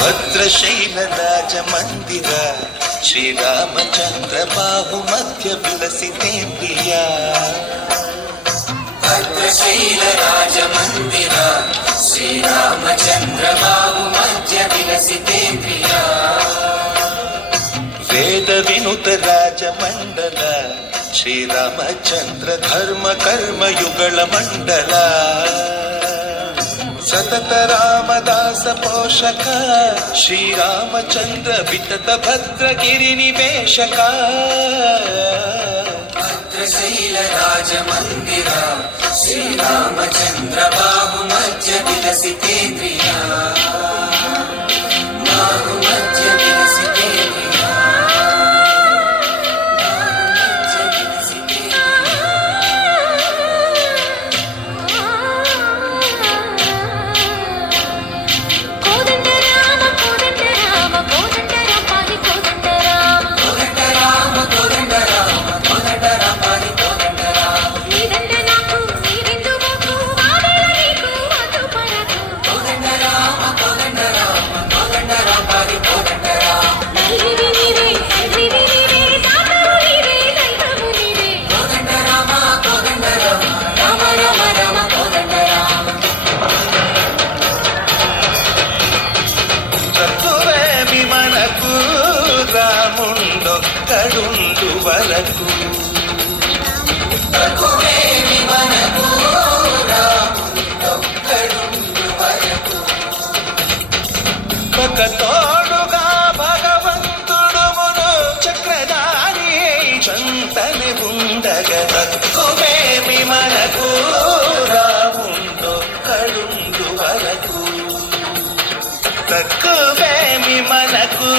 భద్రశైల రాజమందిర శ్రీరామచంద్ర బాహు మధ్య విలసితేంద్రియ భద్రశైల రాజమందిర శ్రీరామచంద్ర బాహు మధ్య విలసితేంద్రియ వేద వినుత రాజమండల శ్రీరామచంద్ర ధర్మ కర్మయుಗಳ మండల సతత రామదాಸ పోషక శ్రీరామచంద్ర వితత భద్రగిరి నివేశక భద్రశైల రాజమందిర శ్రీరామచంద్ర బాహు మధ్య విలసితేంద్రియ బాహు మధ్య విలసితేంద్రియ రాముండొక్కడుండు వరకు ఒక తోడుగా భగవంతుడు మును చక్రధారి చంతని ఉండగ తక్కువేమి మనకు రాముండొక్కడుండు వరకు తక్కువేమి మనకు